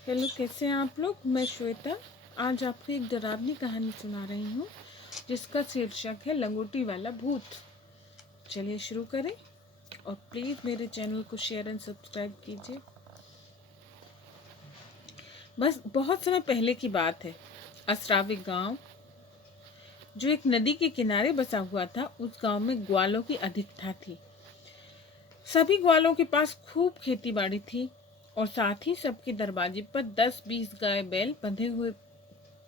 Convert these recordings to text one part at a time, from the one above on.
Hello, कैसे हैं आप लोग। मैं श्वेता आज आपको एक डरावनी कहानी सुना रही हूँ जिसका शीर्षक है लंगोटी वाला भूत। चलिए शुरू करें और प्लीज़ मेरे चैनल को शेयर एंड सब्सक्राइब कीजिए। बस बहुत समय पहले की बात है। असरावी गांव जो एक नदी के किनारे बसा हुआ था, उस गांव में ग्वालों की अधिकता थी। सभी ग्वालों के पास खूब खेती बाड़ी थी और साथ ही सबके दरवाजे पर 10-20 गाय बैल बंधे हुए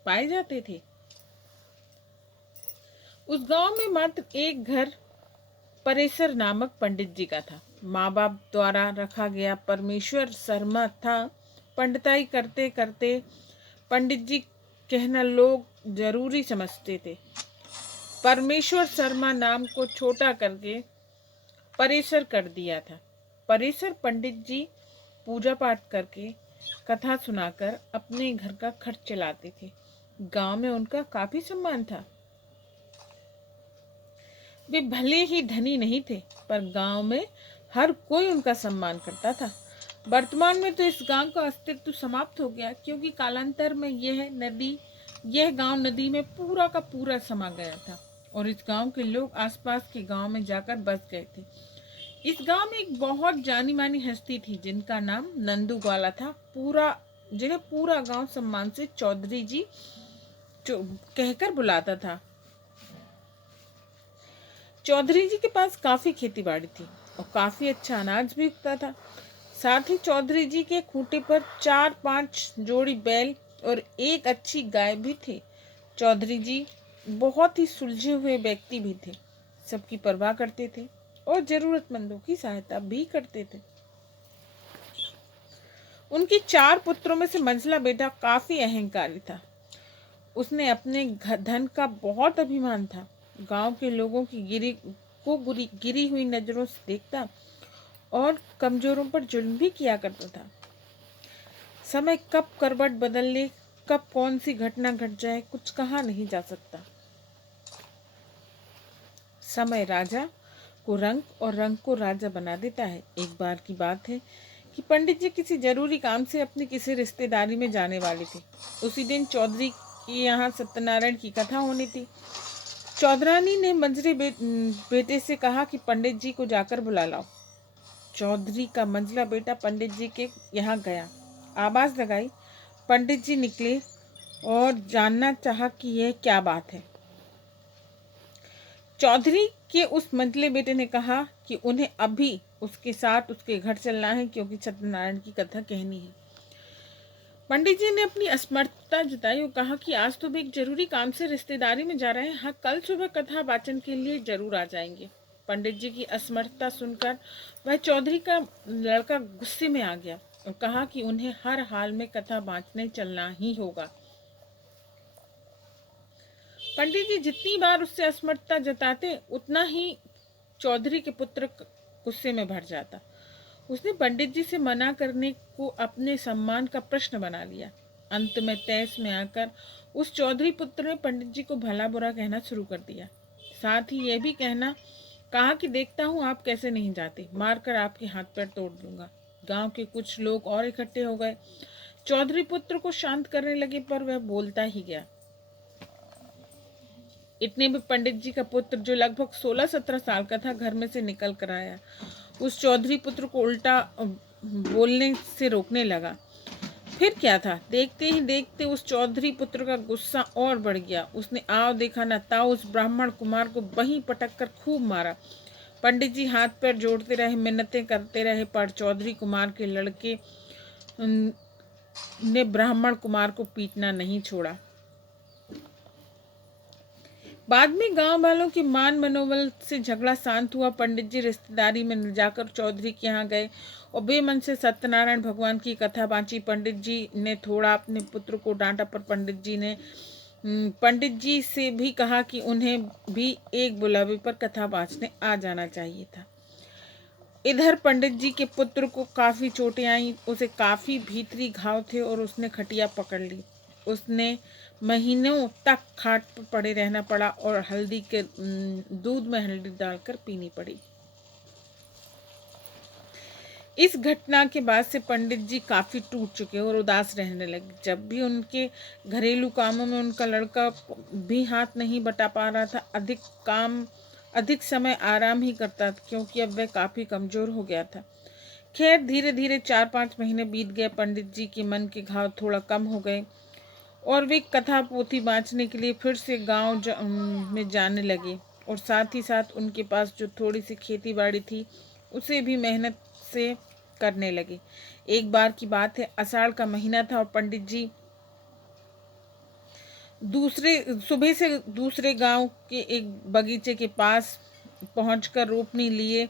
पाए जाते थे। उस गांव में मात्र एक घर परेसर नामक पंडित जी का था। माँ बाप द्वारा रखा गया परमेश्वर शर्मा था। पंडिताई करते करते पंडित जी कहना लोग जरूरी समझते थे। परमेश्वर शर्मा नाम को छोटा करके परेसर कर दिया था। परेसर पंडित जी पूजा पाठ करके कथा सुनाकर अपने घर का खर्च चलाते थे। गांव में उनका काफी सम्मान था। वे भले ही धनी नहीं थे, पर गांव में हर कोई उनका सम्मान करता था। वर्तमान में तो इस गांव का अस्तित्व समाप्त हो गया, क्योंकि कालांतर में यह गांव नदी में पूरा का पूरा समा गया था और इस गांव के लोग आसपास के गांव में जाकर बस गए थे। इस गांव में एक बहुत जानी मानी हस्ती थी जिनका नाम नंदू ग्वाला था। जिन्हें पूरा गांव सम्मान से चौधरी जी कहकर बुलाता था। चौधरी जी के पास काफी खेती बाड़ी थी और काफी अच्छा अनाज भी उगता था। साथ ही चौधरी जी के खूंटे पर 4-5 जोड़ी बैल और एक अच्छी गाय भी थी। चौधरी जी बहुत ही सुलझे हुए व्यक्ति भी थे। सबकी परवाह करते थे और जरूरतमंदों की सहायता भी करते थे। उनके 4 पुत्रों में से मंझला बेटा काफी अहंकारी था। उसने अपने धन का बहुत अभिमान था। गांव के लोगों की गिरी हुई नजरों से देखता और कमजोरों पर जुल्म भी किया करता था। समय कब करवट बदल ले, कब कौन सी घटना घट जाए, कुछ कहा नहीं जा सकता। समय राजा को रंग और रंग को राजा बना देता है। एक बार की बात है कि पंडित जी किसी जरूरी काम से अपनी किसी रिश्तेदारी में जाने वाले थे। उसी दिन चौधरी के यहाँ सत्यनारायण की कथा होनी थी। चौधरानी ने मंजरे बेटे से कहा कि पंडित जी को जाकर बुला लाओ। चौधरी का मंझला बेटा पंडित जी के यहाँ गया, आवाज लगाई। पंडित जी निकले और जानना चाहा कि यह क्या बात है। चौधरी के उस मंझले बेटे ने कहा कि उन्हें अभी उसके साथ उसके घर चलना है, क्योंकि सत्यनारायण की कथा कहनी है। पंडित जी ने अपनी असमर्थता जताई और कहा कि आज तो वे एक जरूरी काम से रिश्तेदारी में जा रहे हैं। हाँ, कल सुबह कथा वाचन के लिए जरूर आ जाएंगे। पंडित जी की असमर्थता सुनकर वह चौधरी का लड़का गुस्से में आ गया और कहा कि उन्हें हर हाल में कथा बांचने चलना ही होगा। पंडित जी जितनी बार उससे असमर्थता जताते, उतना ही चौधरी के पुत्र गुस्से में भर जाता। उसने पंडित जी से मना करने को अपने सम्मान का प्रश्न बना लिया। अंत में तैस में आकर उस चौधरी पुत्र ने पंडित जी को भला बुरा कहना शुरू कर दिया। साथ ही यह भी कहा कि देखता हूँ आप कैसे नहीं जाते, मारकर आपके हाथ पैर तोड़ दूंगा। गांव के कुछ लोग और इकट्ठे हो गए। चौधरी पुत्र को शांत करने लगे, पर वह बोलता ही गया। इतने में पंडित जी का पुत्र, जो लगभग 16-17 साल का था, घर में से निकल कर आया। उस चौधरी पुत्र को उल्टा बोलने से रोकने लगा। फिर क्या था, देखते ही देखते उस चौधरी पुत्र का गुस्सा और बढ़ गया। उसने आओ देखा न ताऊ उस ब्राह्मण कुमार को वहीं पटक कर खूब मारा। पंडित जी हाथ पैर जोड़ते रहे, मिन्नतें करते रहे, पर चौधरी कुमार के लड़के ने ब्राह्मण कुमार को पीटना नहीं छोड़ा। बाद में गांव वालों के मान मनोबल से झगड़ा शांत हुआ। पंडित जी रिश्तेदारी में जाकर चौधरी के यहाँ गए और बेमन से सत्यनारायण भगवान की कथा बांची। पंडित जी ने थोड़ा अपने पुत्र को डांटा, पर पंडित जी से भी कहा कि उन्हें भी एक बुलावे पर कथा बांचने आ जाना चाहिए था। इधर पंडित जी के पुत्र को काफी चोटें आई। उसे काफी भीतरी घाव थे और उसने खटिया पकड़ ली। उसने महीनों तक खाट पर पड़े रहना पड़ा और दूध में हल्दी डालकर पीनी पड़ी। इस घटना के बाद से पंडित जी काफ़ी टूट चुके और उदास रहने लगे। जब भी उनके घरेलू कामों में उनका लड़का भी हाथ नहीं बटा पा रहा था, अधिक समय आराम ही करता था, क्योंकि अब वह काफ़ी कमज़ोर हो गया था। खैर धीरे धीरे 4-5 महीने बीत गए। पंडित जी के मन के घाव थोड़ा कम हो गए और वे कथा पोथी बाँचने के लिए फिर से गांव में जाने लगे, और साथ ही साथ उनके पास जो थोड़ी सी खेती बाड़ी थी उसे भी मेहनत से करने लगे। एक बार की बात है, आषाढ़ का महीना था और पंडित जी सुबह से दूसरे गांव के एक बगीचे के पास पहुंचकर रोपनी लिए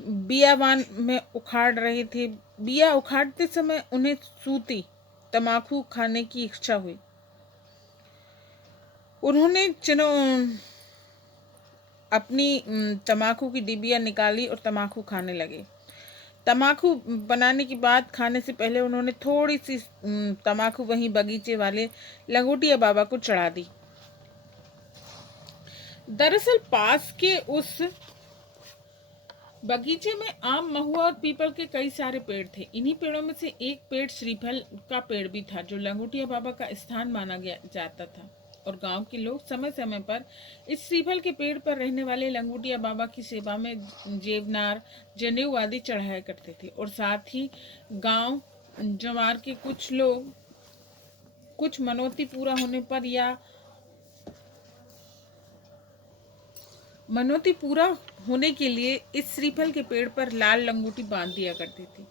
बियाबान में उखाड़ रहे थे। बिया उखाड़ते समय उन्हें सूती तमाकू खाने की इच्छा हुई। उन्होंने अपनी तमाकू की डिबिया निकाली और तमाकू खाने लगे। तमाकू बनाने के बाद खाने से पहले उन्होंने थोड़ी सी तमाकू वहीं बगीचे वाले लंगोटिया बाबा को चढ़ा दी। दरअसल पास के उस बगीचे में आम, महुआ और पीपल के कई सारे पेड़ थे। इन्हीं पेड़ों में से एक पेड़ श्रीफल का पेड़ भी था, जो लंगोटिया बाबा का स्थान माना जाता था, और गांव के लोग समय समय पर इस श्रीफल के पेड़ पर रहने वाले लंगोटिया बाबा की सेवा में जेवनार, जनेऊ आदि चढ़ाया करते थे। और साथ ही गांव जवार के कुछ लोग कुछ मनौती पूरा होने पर या मनौती पूरा होने के लिए इस श्रीफल के पेड़ पर लाल लंगोटी बांध दिया करते थे।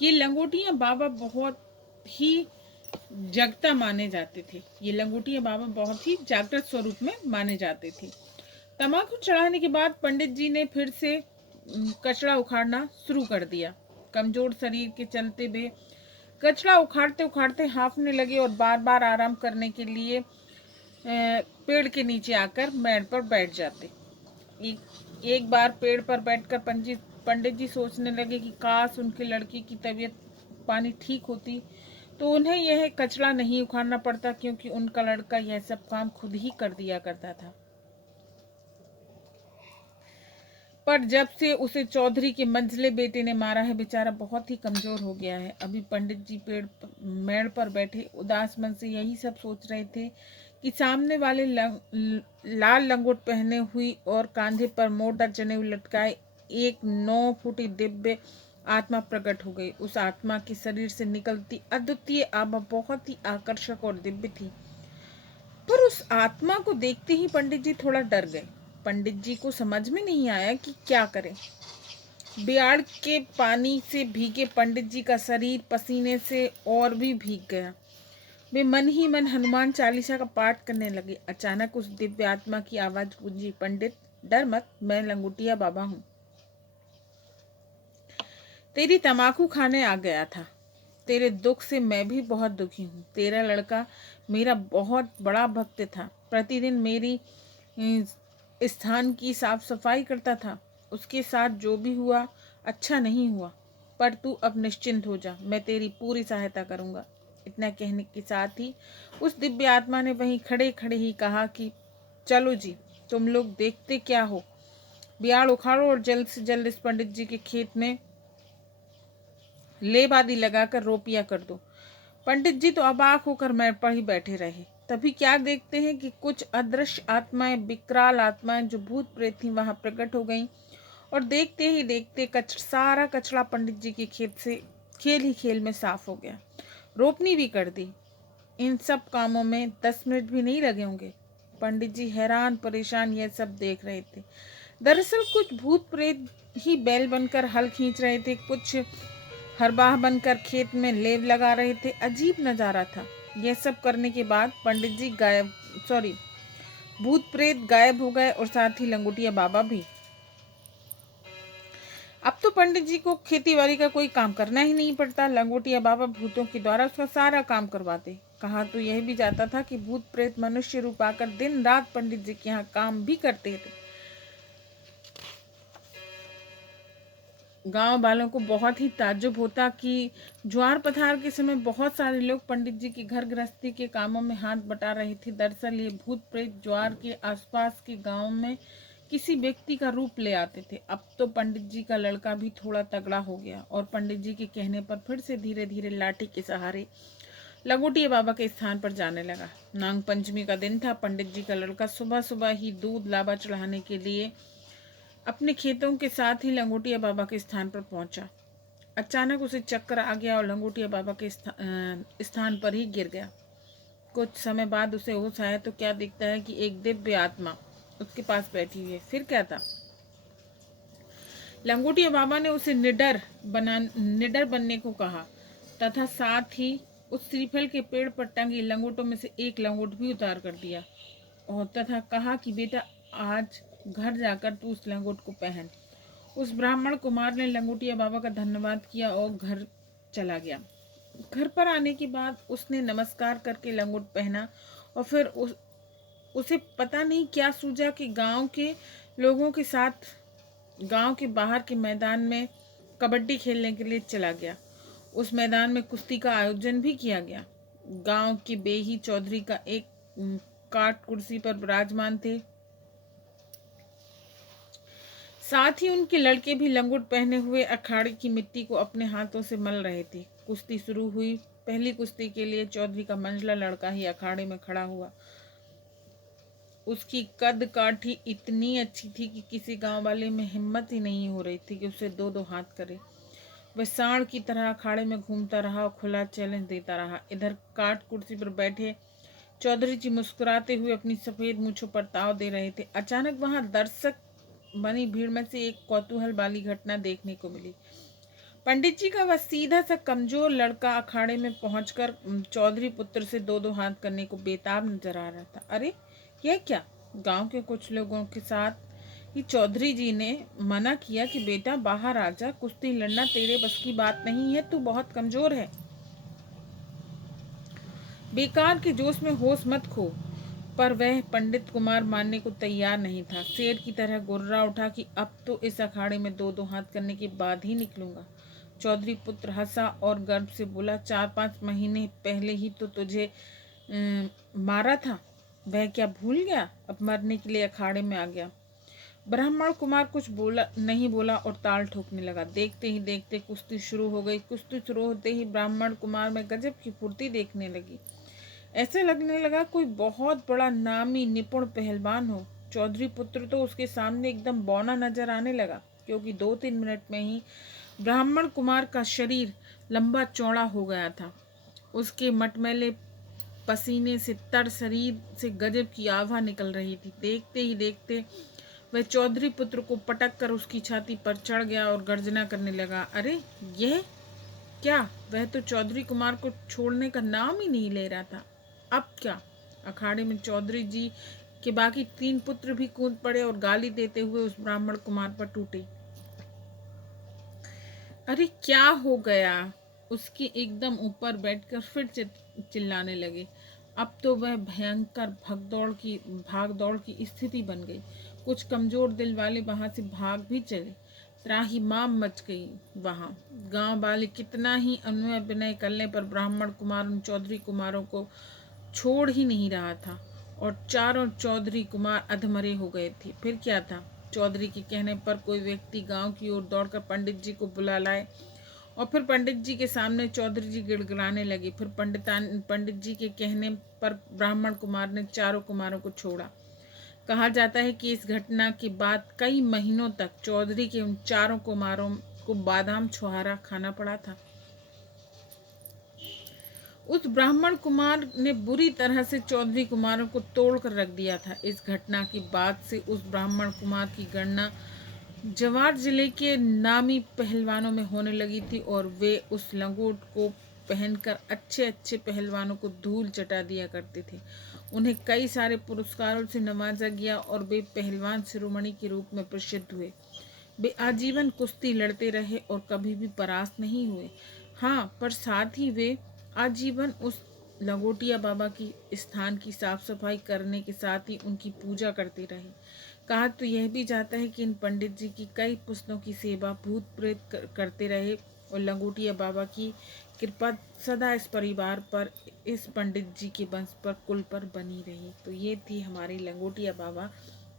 ये लंगोटियां बाबा बहुत ही जगता माने जाते थे। ये लंगोटियां बाबा बहुत ही जागृत स्वरूप में माने जाते थे। तम्बाकू चढ़ाने के बाद पंडित जी ने फिर से कचरा उखाड़ना शुरू कर दिया। कमजोर शरीर के चलते वे कचरा उखाड़ते उखाड़ते हांफने लगे और बार बार आराम करने के लिए पेड़ के नीचे आकर मेड़ पर बैठ जाते। एक बार पेड़ पर बैठकर पंडित जी सोचने लगे कि काश उनके लड़के की तबीयत पानी ठीक होती तो उन्हें यह कचरा नहीं उखाड़ना पड़ता, क्योंकि उनका लड़का यह सब काम खुद ही कर दिया करता था। पर जब से उसे चौधरी के मंझले बेटे ने मारा है, बेचारा बहुत ही कमजोर हो गया है। अभी पंडित जी मेड़ पर बैठे उदास मन से यही सब सोच रहे थे कि सामने वाले लाल लंगोट पहने हुई और कांधे पर मोटा जनेऊ लटकाए एक 9 फुटी दिव्य आत्मा प्रकट हो गई। उस आत्मा के शरीर से निकलती अद्वितीय आभा बहुत ही आकर्षक और दिव्य थी। पर उस आत्मा को देखते ही पंडित जी थोड़ा डर गए। पंडित जी को समझ में नहीं आया कि क्या करें। बियाड़ के पानी से भीगे पंडित जी का शरीर पसीने से और भी भीग गया। वे मन ही मन हनुमान चालीसा का पाठ करने लगे। अचानक उस दिव्य आत्मा की आवाज गूंजी, पंडित डर मत, मैं लंगोटिया बाबा हूँ। तेरी तमाकू खाने आ गया था। तेरे दुख से मैं भी बहुत दुखी हूँ। तेरा लड़का मेरा बहुत बड़ा भक्त था, प्रतिदिन मेरी स्थान की साफ सफाई करता था। उसके साथ जो भी हुआ अच्छा नहीं हुआ, पर तू अब निश्चिंत हो जा, मैं तेरी पूरी सहायता करूँगा। इतना कहने के साथ ही उस दिव्य आत्मा ने वहीं खड़े खड़े ही कहा कि चलो जी, तुम लोग देखते क्या हो, बियाड़ उखाड़ो और जल्द से जल्द इस पंडित जी के खेत में लेब आदि लगाकर रोपिया कर दो। पंडित जी तो अबाक होकर मेड़ पर ही बैठे रहे। तभी क्या देखते हैं कि कुछ अदृश्य आत्माएं, विकराल आत्माएं जो भूत प्रेत थी वहां प्रकट हो गईं, और देखते ही देखते सारा कचरा पंडित जी के खेत से खेल ही खेल में साफ हो गया। रोपनी भी कर दी। इन सब कामों में 10 मिनट भी नहीं लगे होंगे। पंडित जी हैरान परेशान यह सब देख रहे थे। दरअसल कुछ भूत प्रेत ही बैल बनकर हल खींच रहे थे, कुछ हरबाह बनकर खेत में लेव लगा रहे थे। अजीब नजारा था। यह सब करने के बाद पंडित जी भूत प्रेत गायब हो गए, और साथ ही लंगोटिया बाबा भी। अब तो पंडित जी को खेती बाड़ी का कोई काम करना ही नहीं पड़ता। लंगोटिया बाबा भूतों के द्वारा उसका सारा काम करवाते। कहा तो यह भी जाता था कि भूत प्रेत मनुष्य रूप आकर दिन रात पंडित जी के यहाँ काम भी करते थे। गांव वालों को बहुत ही ताज्जुब होता कि ज्वार पथार के समय बहुत सारे लोग पंडित जी की घर गृहस्थी के कामों में हाथ बटा रहे थे। दरअसल ये भूत प्रेत ज्वार के आसपास के गांव में किसी व्यक्ति का रूप ले आते थे। अब तो पंडित जी का लड़का भी थोड़ा तगड़ा हो गया और पंडित जी के कहने पर फिर से धीरे धीरे लाठी के सहारे लंगोटिया बाबा के स्थान पर जाने लगा। नाग पंचमी का दिन था। पंडित जी का लड़का सुबह सुबह ही दूध लाबा चढ़ाने के लिए अपने खेतों के साथ ही लंगोटिया बाबा के स्थान पर पहुंचा। अचानक उसे चक्कर आ गया और लंगोटिया बाबा के स्थान पर ही गिर गया। कुछ समय बाद उसे होश आया तो क्या दिखता है कि एक दिव्य आत्मा उसके पास बैठी हुई है। फिर क्या था? लंगोटिया बाबा ने उसे निडर बनने को कहा तथा साथ ही उस श्रीफल के पेड़ पर टंगी लंगोटों में से एक लंगोट भी उतार कर दिया और तथा कहा कि बेटा, आज घर जाकर तू उस लंगोट को पहन। उस ब्राह्मण कुमार ने लंगोटिया बाबा का धन्यवाद किया और घर चला गया। घर पर आने के बाद उसने नमस्कार करके लंगोट पहना और फिर उसे पता नहीं क्या सूझा कि गांव के लोगों के साथ गांव के बाहर के मैदान में कबड्डी खेलने के लिए चला गया। उस मैदान में कुश्ती का आयोजन भी किया गया। गांव के बेही चौधरी का एक काट कुर्सी पर विराजमान थे। साथ ही उनके लड़के भी लंगोट पहने हुए अखाड़े की मिट्टी को अपने हाथों से मल रहे थे। कुश्ती शुरू हुई। पहली कुश्ती के लिए चौधरी का मंझला लड़का ही अखाड़े में खड़ा हुआ। उसकी कद काठी इतनी अच्छी थी कि किसी गांव वाले में हिम्मत ही नहीं हो रही थी कि उसे दो दो हाथ करे। वह सांड की तरह अखाड़े में घूमता रहा और खुला चैलेंज देता रहा। इधर काट कुर्सी पर बैठे चौधरी जी मुस्कुराते हुए अपनी सफेद मूंछों पर ताव दे रहे थे। अचानक वहां दर्शक बनी भीड़ में से एक कौतूहल वाली घटना देखने को मिली। पंडित जी का वह सीधा सा कमजोर लड़का अखाड़े में पहुंचकर चौधरी पुत्र से दो दो हाथ करने को बेताब नजर आ रहा था। अरे यह क्या? गांव के कुछ लोगों के साथ ही चौधरी जी ने मना किया कि बेटा बाहर आ जा, कुश्ती लड़ना तेरे बस की बात नहीं है, तू बहुत कमजोर है। बेकार के जोश में होश मत खो। पर वह पंडित कुमार मानने को तैयार नहीं था। शेर की तरह गुर्रा उठा कि अब तो इस अखाड़े में दो दो हाथ करने के बाद ही निकलूंगा। चौधरी पुत्र हंसा और गर्व से बोला, 4-5 महीने पहले ही तो तुझे मारा था, वह क्या भूल गया? अब मरने के लिए अखाड़े में आ गया। ब्राह्मण कुमार कुछ नहीं बोला और ताल ठोकने लगा। देखते ही देखते कुश्ती शुरू हो गई। कुश्ती शुरू होते ही ब्राह्मण कुमार में गजब की फुर्ती देखने लगी। ऐसे लगने लगा कोई बहुत बड़ा नामी निपुण पहलवान हो। चौधरी पुत्र तो उसके सामने एकदम बौना नजर आने लगा, क्योंकि 2-3 मिनट में ही ब्राह्मण कुमार का शरीर लंबा चौड़ा हो गया था। उसके मटमैले पसीने से तर शरीर से गजब की आभा निकल रही थी। देखते ही देखते वह चौधरी पुत्र को पटक कर उसकी छाती पर चढ़ गया और गर्जना करने लगा। अरे यह क्या? वह तो चौधरी कुमार को छोड़ने का नाम ही नहीं ले रहा था। अब क्या? अखाड़े में चौधरी जी के बाकी 3 पुत्र भी कूद पड़े और गाली देते हुए उस ब्राह्मण कुमार पर टूटे। अरे क्या हो गया? उसके एकदम ऊपर बैठकर फिर चिल्लाने लगे। अब तो वह भयंकर भाग दौड़ की स्थिति बन गई। कुछ कमजोर दिल वाले वहां से भाग भी चले। त्राहिमाम मच गई वहां। गांव वाले कितना ही अनुनय विनय करने पर ब्राह्मण कुमार उन चौधरी कुमारों को छोड़ ही नहीं रहा था और चारों चौधरी कुमार अधमरे हो गए थे। फिर क्या था? चौधरी के कहने पर कोई व्यक्ति गांव की ओर दौड़कर पंडित जी को बुला लाए और फिर पंडित जी के सामने चौधरी जी गिड़गिड़ाने लगे। फिर पंडित जी के कहने पर ब्राह्मण कुमार ने चारों कुमारों को छोड़ा। कहा जाता है कि इस घटना के बाद कई महीनों तक चौधरी के उन चारों कुमारों को बादाम छुहारा खाना पड़ा था। उस ब्राह्मण कुमार ने बुरी तरह से चौधरी कुमारों को तोड़ कर रख दिया था। इस घटना के बाद से उस ब्राह्मण कुमार की गणना जवार जिले के नामी पहलवानों में होने लगी थी और वे उस लंगोट को पहनकर अच्छे अच्छे पहलवानों को धूल चटा दिया करते थे। उन्हें कई सारे पुरस्कारों से नवाजा गया और वे पहलवान शिरोमणि के रूप में प्रसिद्ध हुए। वे आजीवन कुश्ती लड़ते रहे और कभी भी परास्त नहीं हुए। हाँ, पर साथ ही वे आजीवन उस लंगोटिया बाबा की स्थान की साफ सफाई करने के साथ ही उनकी पूजा करते रहे। कहा तो यह भी जाता है कि इन पंडित जी की कई पुस्तकों की सेवा भूत प्रेत करते रहे और लंगोटिया बाबा की कृपा सदा इस परिवार पर, इस पंडित जी के वंश पर, कुल पर बनी रही। तो ये थी हमारी लंगोटिया बाबा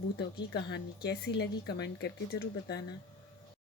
भूतों की कहानी कैसी लगी कमेंट करके ज़रूर बताना।